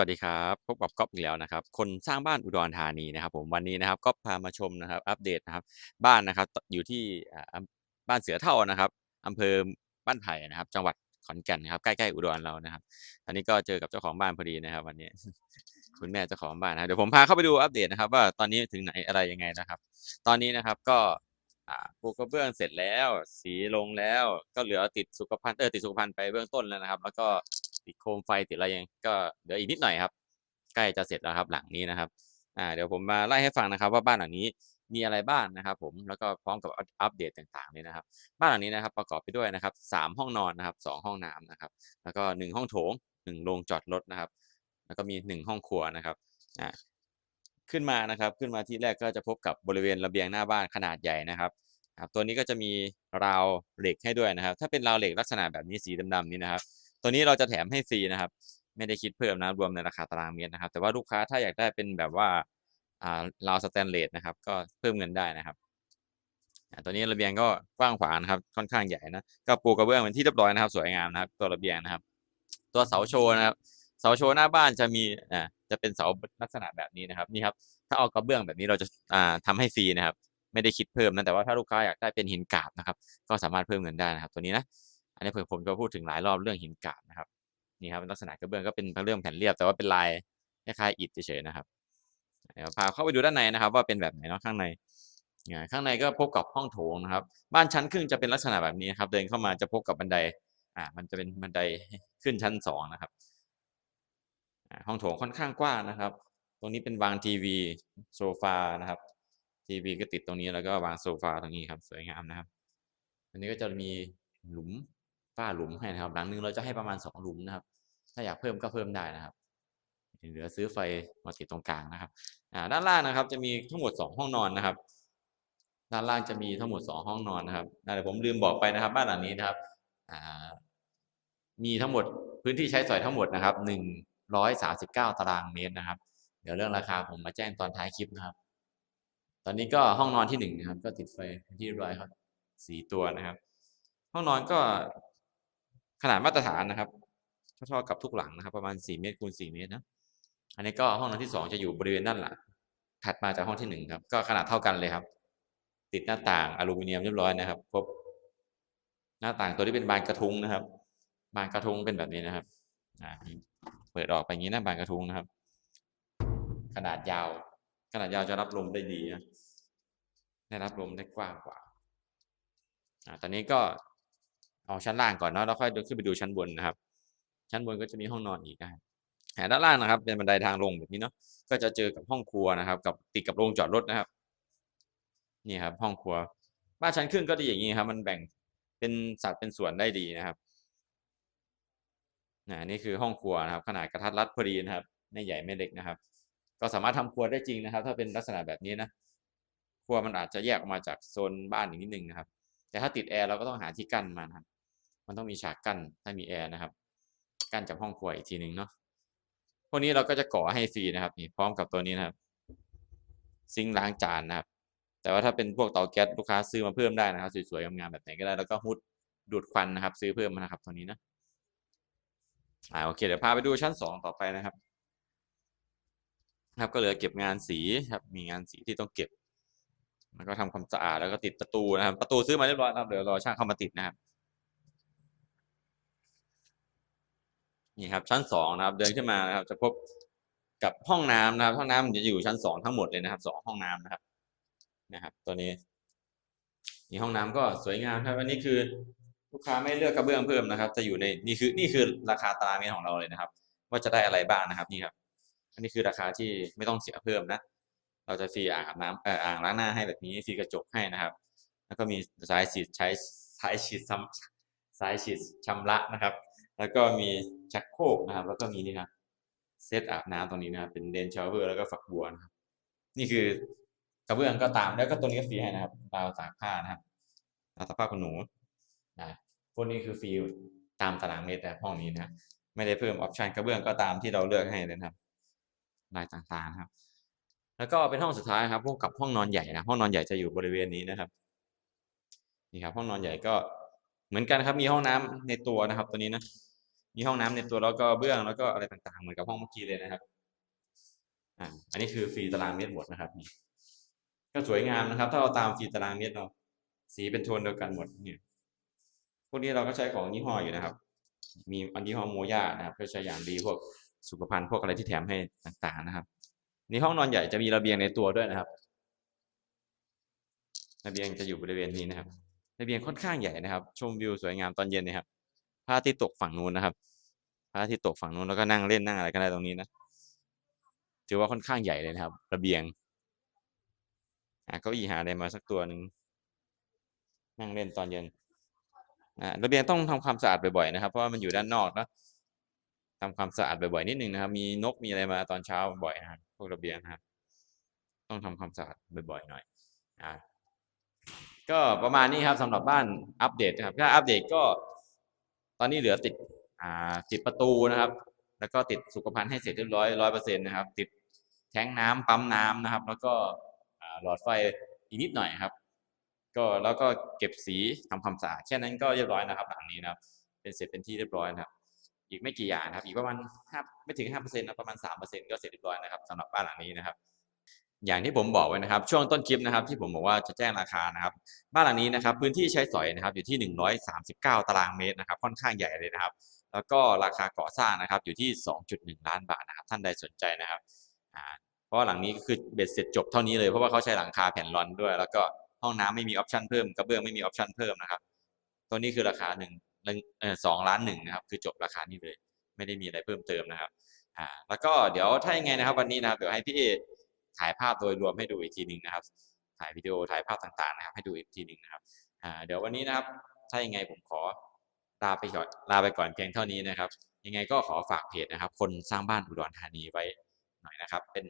วัสดีครับพบกับก๊อฟอีกแล้วนะครับ คนสร้างบ้านอุดรธานีนะครับ ผมวันนี้นะครับก็พามาชมนะครับอัปเดตนะครับ บ้านนะครับอยู่ที่บ้านเสือเท่านะครับอำเภอบ้านไผ่นะครับ จังหวัดขอนแก่นนะครับใกล้ๆอุดรเรานะครับอันนี้ก็เจอกับเจ้าของบ้านพอดีนะครับ วันนี้ คุณแม่เจ้าของบ้านนะเดี๋ยวผมพาเข้าไปดูอัปเดตนะครับ ว่าตอนนี้ถึงไหนอะไรยังไงนะครับ ตอนนี้นะครับก็ปูกระเบื้องเสร็จแล้ว สีลงแล้ว ก็เหลือติดสุขภัณฑ์เออติดสุขภัณฑ์ไปเบื้องต้นแล้วนะครับ แล้วก็ ติดโคมไฟติดอะไรยังก็เหลืออีกนิดหน่อยครับ ใกล้จะเสร็จแล้วครับหลังนี้นะครับอ่าเดี๋ยวผมมาไล่ให้ฟังนะครับว่าบ้านหลังนี้มีอะไรบ้างนะครับ ผมแล้วก็พร้อมกับอัปเดตต่างๆเลยนะครับ บ้านหลังนี้นะครับประกอบไปด้วยนะครับสามห้องนอนนะครับสองห้องน้ำนะครับ แล้วก็หนึ่งห้องโถงหนึ่งโรงจอดรถนะครับ แล้วก็มีหนึ่งห้องครัวนะครับอ่าขึ้นมานะครับขึ้นมาที่แรกก็จะพบกับบริเวณระเบียงหน้าบ้านขนาดใหญ่นะครับครับตัวนี้ก็จะมีราวเหล็กให้ด้วยนะครับ ถ้าเป็นราวเหล็กลักษณะแบบนี้สีดำๆนี้นะครับ ตัวนี้เราจะแถมให้ฟรีนะครับ ไม่ได้คิดเพิ่มนะรวมในราคาตารางเมตรนะครับ แต่ว่าลูกค้าถ้าอยากได้เป็นแบบว่าอ่าราวสแตนเลสนะครับ ก็เพิ่มเงินได้นะครับตัวนี้ระเบียงก็กว้างขวางนะครับ ค่อนข้างใหญ่นะก็ปูกระเบื้องเป็นที่เรียบร้อยนะครับ สวยงามนะครับ ตัวระเบียงนะครับ ตัวเสาโชว์นะครับ เสาโชว์หน้าบ้านจะมีอ่าจะเป็นเสาลักษณะแบบนี้นะครับนี่ครับ ถ้าเอากระเบื้องแบบนี้เราจะอ่าทำให้ฟรีนะครับ ไม่ได้คิดเพิ่มนะแต่ว่าถ้าลูกค้าอยากได้เป็นหินกราบนะครับ ก็สามารถเพิ่มเงินได้นะครับ ตัวนี้นะ อันนี้ผมผมจะพูดถึงหลายรอบเรื่องหินกาบนะครับนี่ครับลักษณะกระเบื้องก็เป็นกระเบื้องแผ่นเรียบ แต่ว่าเป็นลายคล้ายๆอิฐเฉยๆนะครับเดี๋ยวพาเข้าไปดูด้านในนะครับ ว่าเป็นแบบไหนเนาะข้างในข้างในก็พบกับห้องโถงนะครับ บ้านชั้นครึ่งจะเป็นลักษณะแบบนี้นครับ เดินเข้ามาจะพบกับบันไดอ่ามันจะเป็นบันไดขึ้นชั้นสองนะครับห้องโถงค่อนข้างกว้างนะครับ ตรงนี้เป็นวางทีวีโซฟานะครับ ทีวีก็ติดตรงนี้แล้วก็วางโซฟาตรงนี้ครับ สวยงามนะครับ อันนี้ก็จะมีหลุม ฝ้าหลุมให้นะครับ หลังนึงเราจะให้ประมาณสองหลุมนะครับ ถ้าอยากเพิ่มก็เพิ่มได้นะครับเหลือซื้อไฟมาติดตรงกลางนะครับอ่าด้านล่างนะครับ จะมีทั้งหมดสองห้องนอนนะครับ ด้านล่างจะมีทั้งหมดสองห้องนอนนะครับเดี๋ยวผมลืมบอกไปนะครับ บ้านหลังนี้นะครับอ่ามีทั้งหมดพื้นที่ใช้สอยทั้งหมดนะครับหนึ่งร้อยสาสิบเก้าตารางเมตรนะครับ เดี๋ยวเรื่องราคาผมมาแจ้งตอนท้ายคลิปนะครับ ตอนนี้ก็ห้องนอนที่หนึ่งนะครับ ก็ติดไฟที่ร้อยครับสี่ตัวนะครับ ห้องนอนก็ ขนาดมาตรฐานนะครับเท่าๆกับทุกหลังนะครับ ประมาณสี่เมตรคูณสี่เมตรนะอันนี้ก็ห้องนอนที่สองจะอยู่บริเวณด้านหลังถัดมาจากห้องที่หนึ่งครับ ก็ขนาดเท่ากันเลยครับ ติดหน้าต่างอลูมิเนียมเรียบร้อยนะครับครบหน้าต่างตัวที่เป็นบานกระทุงนะครับ บานกระทุงเป็นแบบนี้นะครับเปิดออกไปอย่างนี้นะบานกระทุงนะครับ ขนาดยาว ขนาดยาวจะรับลมได้ดีนะได้รับลมได้กว้างกว่าอ่าตอนนี้ก็ เอาชั้นล่างก่อนเนาะแล้วค่อยเดินขึ้นไปดูชั้นบนนะครับ ชั้นบนก็จะมีห้องนอนอีกนะครับด้านล่างนะครับ เป็นบันไดทางลงแบบนี้เนาะก็จะเจอกับห้องครัวนะครับ กับติดกับโรงจอดรถนะครับ นี่ครับ ห้องครัวบ้านชั้นครึ่งก็ดีอย่างนี้ครับ มันแบ่งเป็นสัดเป็นส่วนได้ดีนะครับอ่านี่คือห้องครัวนะครับ ขนาดกระทัดรัดพอดีนะครับ ไม่ใหญ่ไม่เล็กนะครับ ก็สามารถทำครัวได้จริงนะครับ ถ้าเป็นลักษณะแบบนี้นะครัวมันอาจจะแยกออกมาจากโซนบ้านอีกนิดนึงนะครับ แต่ถ้าติดแอร์เราก็ต้องหาที่กั้นมานะครับ มันต้องมีฉากกั้นถ้ามีแอร์นะครับกั้นจากห้องครัวอีกทีหนึ่งเนาะพวกนี้เราก็จะก่อให้ฟรีนะครับนี่พร้อมกับตัวนี้นะครับ ซิงล้างจานนะครับ แต่ว่าถ้าเป็นพวกเตาแก๊สลูกค้าซื้อมาเพิ่มได้นะครับสวยๆงามๆแบบไหนก็ได้แล้วก็ฮุดดูดควันนะครับ ซื้อเพิ่มมานะครับตัวนี้นะอ่าโอเคเดี๋ยวพาไปดูชั้นสองต่อไปนะครับ ครับก็เหลือเก็บงานสีครับมีงานสีที่ต้องเก็บแล้วก็ทำความสะอาดแล้วก็ติดประตูนะครับ ประตูซื้อมาเรียบร้อยนะครับเดี๋ยวรอช่างเข้ามาติดนะครับ นี่ครับชั้นสองนะครับ เดินขึ้นมานะครับ จะพบกับห้องน้ำนะครับ ห้องน้ำมันจะอยู่ชั้นสองทั้งหมดเลยนะครับสองห้องน้ำนะครับ นะครับ ตัวนี้นี่ห้องน้ำก็สวยงามครับอันนี้คือลูกค้าไม่เลือกกระเบื้องเพิ่มนะครับ จะอยู่ในนี่คือนี่คือราคาตารางเมตรของเราเลยนะครับ ว่าจะได้อะไรบ้างนะครับนี่ครับ อันนี้คือราคาที่ไม่ต้องเสียเพิ่มนะ เราจะฟรีอ่างอาบน้ำเอ่ออ่างล้างหน้าให้แบบนี้ฟรีกระจกให้นะครับ แล้วก็มีสายฉีดใช้สายฉีดซ้ำสายฉีดชำระนะครับ แล้วก็มีชักโครกนะครับ แล้วก็มีนี่ครับเซตอาบน้ำตรงนี้นะครับเป็นเดนชาวเวอร์แล้วก็ฝักบัวนะครับนี่คือกระเบื้องก็ตามแล้วก็ตัวนี้ก็ฟรีให้นะครับราวตากผ้านะครับราวตากผ้าขนหนูนะพวกนี้คือฟรีตามตารางเมตรแต่ห้องนี้นะไม่ได้เพิ่มออปชันกระเบื้องก็ตามที่เราเลือกให้เลยนะครับลายต่างๆนะครับ แล้วก็เป็นห้องสุดท้ายครับพวกกับห้องนอนใหญ่นะห้องนอนใหญ่จะอยู่บริเวณนี้นะครับนี่ครับห้องนอนใหญ่ก็เหมือนกันครับมีห้องน้ำในตัวนะครับ ตัวนี้นะ มีห้องน้ำในตัวแล้วก็เบื้องแล้วก็อะไรต่างๆ เหมือนกับห้องเมื่อกี้เลยนะครับอ่าอันนี้คือฟรีตารางเมตรหมดนะครับนี่ก็สวยงามนะครับ ถ้าเราตามฟรีตารางเมตรเนาะสีเป็นโทนเดียวกันหมดเนี่ยพวกนี้เราก็ใช้ของยี่ห้ออยู่นะครับ มีอันยี่ห้อโมย่านะครับก็ใช้อย่างดีพวกสุขภัณฑ์พวกอะไรที่แถมให้ต่างๆนะครับนี่ห้องนอนใหญ่จะมีระเบียงในตัวด้วยนะครับ ระเบียงจะอยู่บริเวณนี้นะครับ ระเบียงค่อนข้างใหญ่นะครับ ชมวิวสวยงามตอนเย็นนะครับพ ระอาทิตย์ตกฝั่งนู้นนะครับพระอาทิตย์ตกฝั่งนู้นแล้วก็นั่งเล่นนั่งอะไรกันได้ตรงนี้นะถือว่าค่อนข้างใหญ่เลยนะครับ ระเบียงหาเก้าอี้หาอะไรมาสักตัวหนึ่งนั่งเล่นตอนเย็นอ่าระเบียงต้องทำความสะอาดบ่อยๆนะครับเพราะว่ามันอยู่ด้านนอกนะทำความสะอาดบ่อยๆนิดนึงนะครับ มีนกมีอะไรมาตอนเช้าบ่อยนะครับพวกระเบียงนะครับต้องทำความสะอาดบ่อยๆหน่อยอ่าก็ประมาณนี้ครับสำหรับบ้านอัปเดตนะครับ ถ้าอัปเดตก็ ตอนนี้เหลือติดอ่าติดประตูนะครับ แล้วก็ติดสุขภัณฑ์ให้เสร็จเรียบร้อยร้อยเปอร์เซ็นต์นะครับ ติดแท้งน้ำปั๊มน้ำนะครับ แล้วก็หลอดไฟอีกนิดหน่อยครับ ก็แล้วก็เก็บสีทำความสะอาดแค่นั้นก็เรียบร้อยนะครับ หลังนี้นะครับ เป็นเสร็จเป็นที่เรียบร้อยนะครับ อีกไม่กี่อย่างนะครับ อีกประมาณห้าไม่ถึงห้าเปอร์เซ็นต์นะประมาณสามเปอร์เซ็นต์ก็เสร็จเรียบร้อยนะครับสำหรับบ้านหลังนี้นะครับ อย่างที่ผมบอกไว้นะครับ ช่วงต้นคลิปนะครับ ที่ผมบอกว่าจะแจ้งราคานะครับ บ้านหลังนี้นะครับ พื้นที่ใช้สอยนะครับ อยู่ที่ 139 ตารางเมตรนะครับ ค่อนข้างใหญ่เลยนะครับ แล้วก็ราคาก่อสร้างนะครับ อยู่ที่ 2.1 ล้านบาทนะครับ ท่านใดสนใจนะครับเพราะหลังนี้ก็คือเบ็ดเสร็จจบเท่านี้เลยเพราะว่าเขาใช้หลังคาแผ่นรอนด้วย แล้วก็ห้องน้ำไม่มีออปชั่นเพิ่มกระเบื้องไม่มีออปชั่นเพิ่มนะครับ ตัวนี้คือราคาหนึ่งสองล้านหนึ่งนะครับ คือจบราคานี้เลย ไม่ได้มีอะไรเพิ่มเติมนะครับ อ่า แล้วก็เดี๋ยวถ้ายังไงนะครับ วันนี้นะครับเดี๋ยวให้พี่เอ ถ่ายภาพโดยรวมให้ดูอีกทีหนึ่งนะครับ ถ่ายวิดีโอถ่ายภาพต่างๆนะครับ ให้ดูอีกทีหนึ่งนะครับเดี๋ยววันนี้นะครับ ถ้ายังไงผมขอลาไปก่อนลาไปก่อนเพียงเท่านี้นะครับ ยังไงก็ขอฝากเพจนะครับ คนสร้างบ้านอุดรธานีไว้หน่อยนะครับ เป็น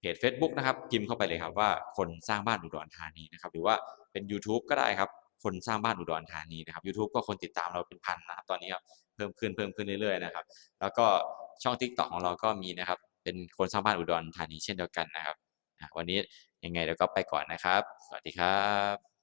เพจ Facebook นะครับพิมพ์เข้าไปเลยครับว่าคนสร้างบ้านอุดรธานีนะครับ หรือว่าเป็น YouTube ก็ได้ครับคนสร้างบ้านอุดรธานีนะครับ YouTube ก็คนติดตามเราเป็นพันนะครับ ตอนนี้ครับเพิ่มขึ้นเพิ่มขึ้นเรื่อยๆนะครับ แล้วก็ช่อง TikTok ของเราก็มีนะครับ เป็นคนสร้างบ้านอุดรธานีเช่นเดียวกันนะครับวันนี้ยังไงเดี๋ยวก็ไปก่อนนะครับ สวัสดีครับ